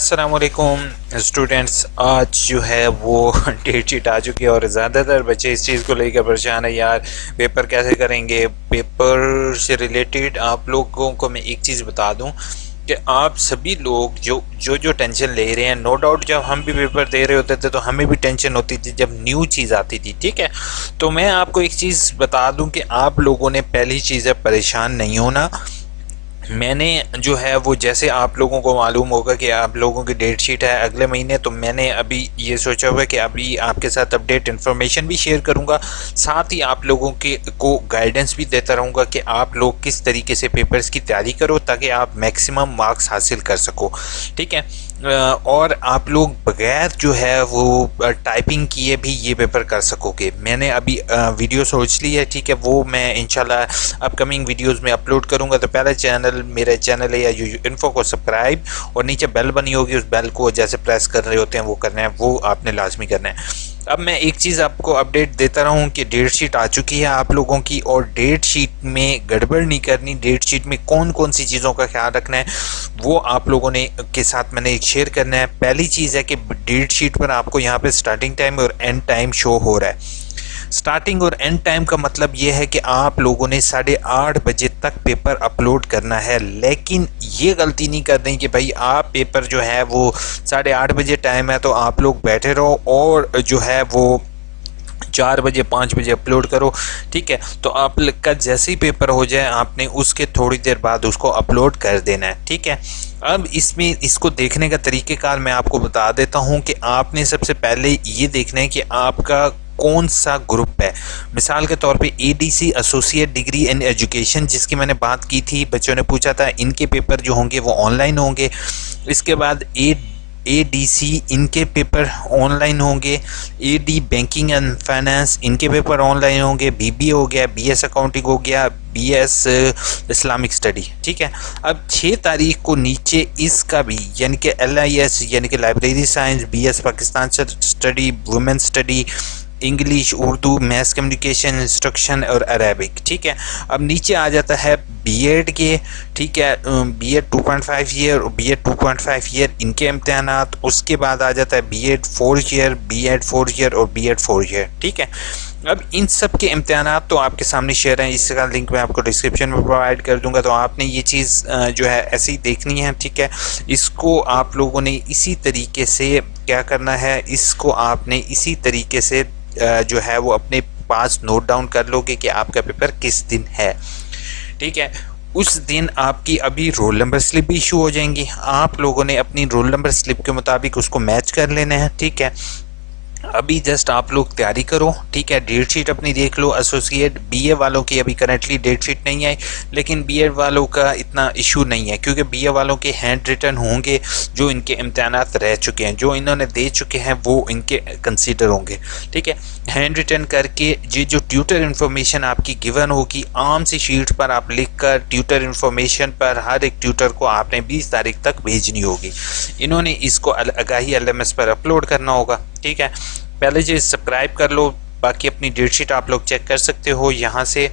अस्सलाम वालेकुम स्टूडेंट्स। आज जो है वो डेट शीट आ चुकी है और ज़्यादातर बच्चे इस चीज़ को लेकर परेशान है यार, पेपर कैसे करेंगे। पेपर से रिलेटेड आप लोगों को मैं एक चीज़ बता दूं कि आप सभी लोग जो जो जो टेंशन ले रहे हैं, नो डाउट जब हम भी पेपर दे रहे होते थे तो हमें भी टेंशन होती थी जब न्यू चीज़ आती थी, ठीक है। तो मैं आपको एक चीज़ बता दूं कि आप लोगों ने पहली चीज़ है परेशान नहीं होना। मैंने जो है वो, जैसे आप लोगों को मालूम होगा कि आप लोगों की डेट शीट है अगले महीने, तो मैंने अभी ये सोचा हुआ है कि अभी आपके साथ अपडेट इन्फॉर्मेशन भी शेयर करूंगा, साथ ही आप लोगों के को गाइडेंस भी देता रहूंगा कि आप लोग किस तरीके से पेपर्स की तैयारी करो ताकि आप मैक्सिमम मार्क्स हासिल कर सको, ठीक है। और आप लोग बगैर जो है वो टाइपिंग किए भी ये पेपर कर सकोगे। मैंने अभी वीडियो सोच ली है, ठीक है, वो मैं इंशाल्लाह अपकमिंग वीडियोस में अपलोड करूंगा। तो पहले मेरे चैनल है या इन्फो को सब्सक्राइब और नीचे बेल बनी होगी उस बेल को जैसे प्रेस कर रहे होते हैं वो करना है, वो आपने लाजमी करना है। अब मैं एक चीज़ आपको अपडेट देता रहा हूँ कि डेट शीट आ चुकी है आप लोगों की, और डेट शीट में गड़बड़ नहीं करनी। डेट शीट में कौन कौन सी चीज़ों का ख्याल रखना है वो आप लोगों ने के साथ मैंने शेयर करना है। पहली चीज़ है कि डेट शीट पर आपको यहाँ पे स्टार्टिंग टाइम और एंड टाइम शो हो रहा है। स्टार्टिंग और एंड टाइम का मतलब ये है कि आप लोगों ने 8:30 बजे तक पेपर अपलोड करना है, लेकिन ये गलती नहीं करनी कि भाई आप पेपर जो है वो 8:30 बजे टाइम है तो आप लोग बैठे रहो और जो है वो 4 बजे 5 बजे अपलोड करो, ठीक है। तो आपका जैसे ही पेपर हो जाए आपने उसके थोड़ी देर बाद उसको अपलोड कर देना है, ठीक है। अब इसमें इसको देखने का तरीक़ेकार मैं आपको बता देता हूँ कि आपने सबसे पहले ये देखना है कि आपका कौन सा ग्रुप है। मिसाल के तौर पे ADC associate degree in education जिसकी मैंने बात की थी, बच्चों ने पूछा था, इनके पेपर जो होंगे वो ऑनलाइन होंगे। इसके बाद एडीसी इनके पेपर ऑनलाइन होंगे। एडी बैंकिंग एंड फाइनेंस इनके पेपर ऑनलाइन होंगे। बीबीए हो गया, बीएस अकाउंटिंग हो गया, बीएस इस्लामिक स्टडी, ठीक है। अब 6 तारीख को नीचे इसका भी यानी कि एलआईएस यानी कि library science, BS Pakistan study, women study, English, Urdu, maths communication, instruction और अरेबिक, ठीक है। अब नीचे आ जाता है बीएड के, ठीक है, बीएड 2.5 ईयर और बीएड 2.5 ईयर इनके इम्तहानात। उसके बाद आ जाता है बीएड 4 ईयर, बीएड 4 ईयर और बीएड 4 ईयर, ठीक है। अब इन सब के इम्तहानात तो आपके सामने शेयर हैं, इसका लिंक मैं आपको डिस्क्रिप्शन में प्रोवाइड कर दूंगा। तो आपने ये चीज़ जो है ऐसी देखनी है, ठीक है। इसको आप लोगों ने इसी तरीके से क्या करना है, इसको आपने इसी तरीके से जो है वो अपने पास नोट डाउन कर लोगे कि आपका पेपर किस दिन है, ठीक है। उस दिन आपकी अभी रोल नंबर स्लिप भी इशू हो जाएंगी। आप लोगों ने अपनी रोल नंबर स्लिप के मुताबिक उसको मैच कर लेना है, ठीक है। अभी जस्ट आप लोग तैयारी करो, ठीक है। डेट शीट अपनी देख लो। एसोसिएट बीए वालों की अभी करंटली डेट शीट नहीं आई, लेकिन बीएड वालों का इतना इशू नहीं है क्योंकि बीए वालों के हैंड रिटन होंगे जो इनके इम्तहानात रह चुके हैं, जो इन्होंने दे चुके हैं वो इनके कंसीडर होंगे, ठीक है। हैंड रिटन करके ये जो ट्यूटर इन्फॉर्मेशन आपकी गिवन होगी आम सी शीट पर आप लिख कर ट्यूटर इन्फॉर्मेशन पर हर एक ट्यूटर को आपने 20 तारीख तक भेजनी होगी। इन्होंने इसको आगाही एलएमएस पर अपलोड करना होगा, ठीक है। पहले जी सब्सक्राइब कर लो, बाकी अपनी डेट शीट आप लोग चेक कर सकते हो यहाँ से।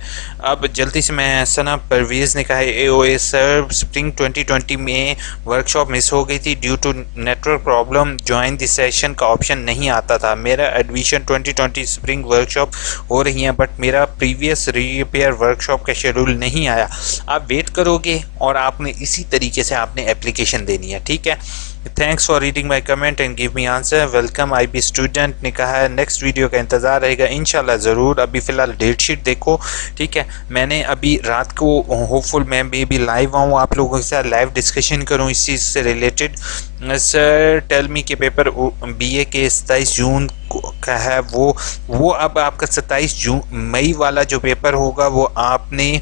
अब जल्दी से मैं सना परवेज़ ने कहा है एओए सर स्प्रिंग 2020 में वर्कशॉप मिस हो गई थी due to network problem, join this session का ऑप्शन नहीं आता था। मेरा एडमिशन 2020 स्प्रिंग वर्कशॉप हो रही है बट मेरा प्रीवियस रिपेयर वर्कशॉप का शेड्यूल नहीं आया। आप वेट करोगे और आपने इसी तरीके से आपने एप्लीकेशन देनी है, ठीक है। Thanks for reading my comment and give me answer. Welcome IB student ने कहा है नेक्स्ट वीडियो का इंतज़ार रहेगा इंशाल्लाह ज़रूर। अभी फ़िलहाल डेट शीट देखो, ठीक है। मैंने अभी रात को होपफुल मैं भी लाइव आऊँ, आप लोगों के साथ लाइव डिस्कशन करूँ इस चीज़ से रिलेटेड। सर टेल मी के पेपर बीए के 27 जून का है, वो अब आपका 27 मई वाला जो पेपर होगा वो आपने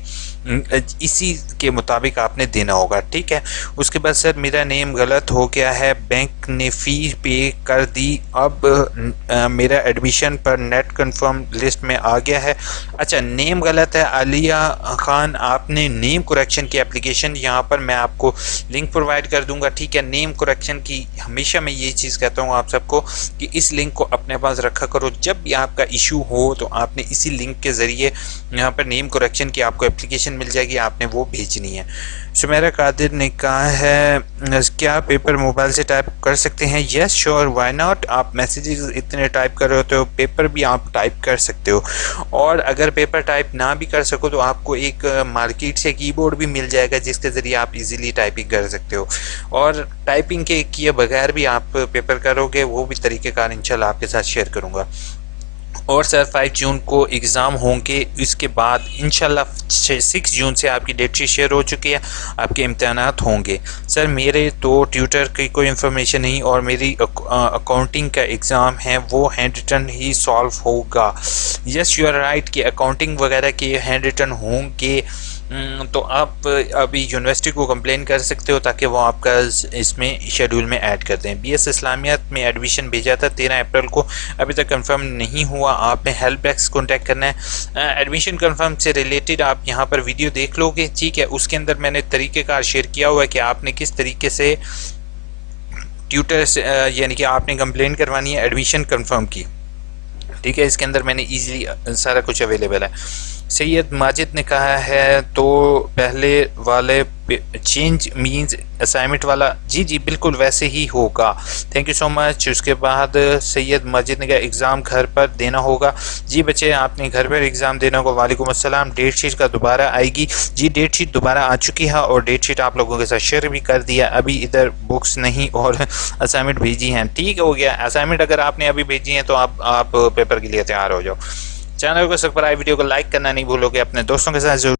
इसी के मुताबिक आपने देना होगा, ठीक है। उसके बाद सर मेरा नेम गलत हो गया है, बैंक ने फ़ी पे कर दी, अब मेरा एडमिशन पर नेट कंफर्म लिस्ट में आ गया है। अच्छा नेम गलत है आलिया खान, आपने नेम करेक्शन की एप्लीकेशन यहाँ पर मैं आपको लिंक प्रोवाइड कर दूंगा, ठीक है। नेम करेक्शन की हमेशा मैं ये चीज़ कहता हूँ आप सबको कि इस लिंक को अपने पास रखा करो। जब भी आपका इशू हो तो आपने इसी लिंक के ज़रिए यहाँ पर नेम करेक्शन की आपको एप्लीकेशन मिल जाएगी, आपने वो भेजनी है। सुमेरा कादिर ने कहा है क्या पेपर मोबाइल से टाइप कर सकते हैं? Yes sure, why not. आप मैसेजेस इतने टाइप कर रहे होते हो, पेपर भी आप टाइप कर सकते हो। और अगर पेपर टाइप ना भी कर सको तो आपको एक मार्केट से कीबोर्ड भी मिल जाएगा जिसके ज़रिए आप इजीली टाइपिंग कर सकते हो। और टाइपिंग के किए बगैर भी आप पेपर करोगे, वो भी तरीक़ेकार इंशाल्लाह आपके साथ शेयर करूँगा। और सर 5 जून को एग्ज़ाम होंगे, इसके बाद इंशाल्लाह 6 जून से आपकी डेट शीट शेयर हो चुकी है, आपके इम्तहानात होंगे। सर मेरे तो ट्यूटर की कोई इन्फॉर्मेशन नहीं और मेरी अकाउंटिंग का एग्ज़ाम है वो हैंड रिटन ही सॉल्व होगा। यस यू आर राइट कि अकाउंटिंग वगैरह के हैंड रिटन होंगे। तो आप अभी यूनिवर्सिटी को कंप्लेन कर सकते हो ताकि वो आपका इसमें शेड्यूल में ऐड कर दें। बीएस इस्लामियात में एडमिशन भेजा था 13 अप्रैल को, अभी तक कंफर्म नहीं हुआ। आपने हेल्प डेस्क कॉन्टैक्ट करना है। एडमिशन कंफर्म से रिलेटेड आप यहाँ पर वीडियो देख लोगे, ठीक है। उसके अंदर मैंने तरीक़ेकार शेयर किया हुआ है कि आपने किस तरीके से ट्यूटर से यानी कि आपने कंप्लेन करवानी है एडमिशन कंफर्म की, ठीक है। इसके अंदर मैंने ईजिली सारा कुछ अवेलेबल है। सैयद माजिद ने कहा है तो पहले वाले चेंज मींस असाइनमेंट वाला, जी जी बिल्कुल वैसे ही होगा। Thank you so much. उसके बाद सैयद माजिद ने कहा एग्ज़ाम घर पर देना होगा। जी बच्चे आपने घर पर एग्ज़ाम देना होगा। वालेकुम अस्सलाम। डेट शीट का दोबारा आएगी? जी डेट शीट दोबारा आ चुकी है और डेट शीट आप लोगों के साथ शेयर भी कर दिया। अभी इधर बुक्स नहीं और असाइनमेंट भेजी हैं, ठीक हो गया। असाइनमेंट अगर आपने अभी भेजी हैं तो आप पेपर के लिए तैयार हो जाओ। चैनल को सब्सक्राइब, वीडियो को लाइक करना नहीं भूलोगे, अपने दोस्तों के साथ जरूर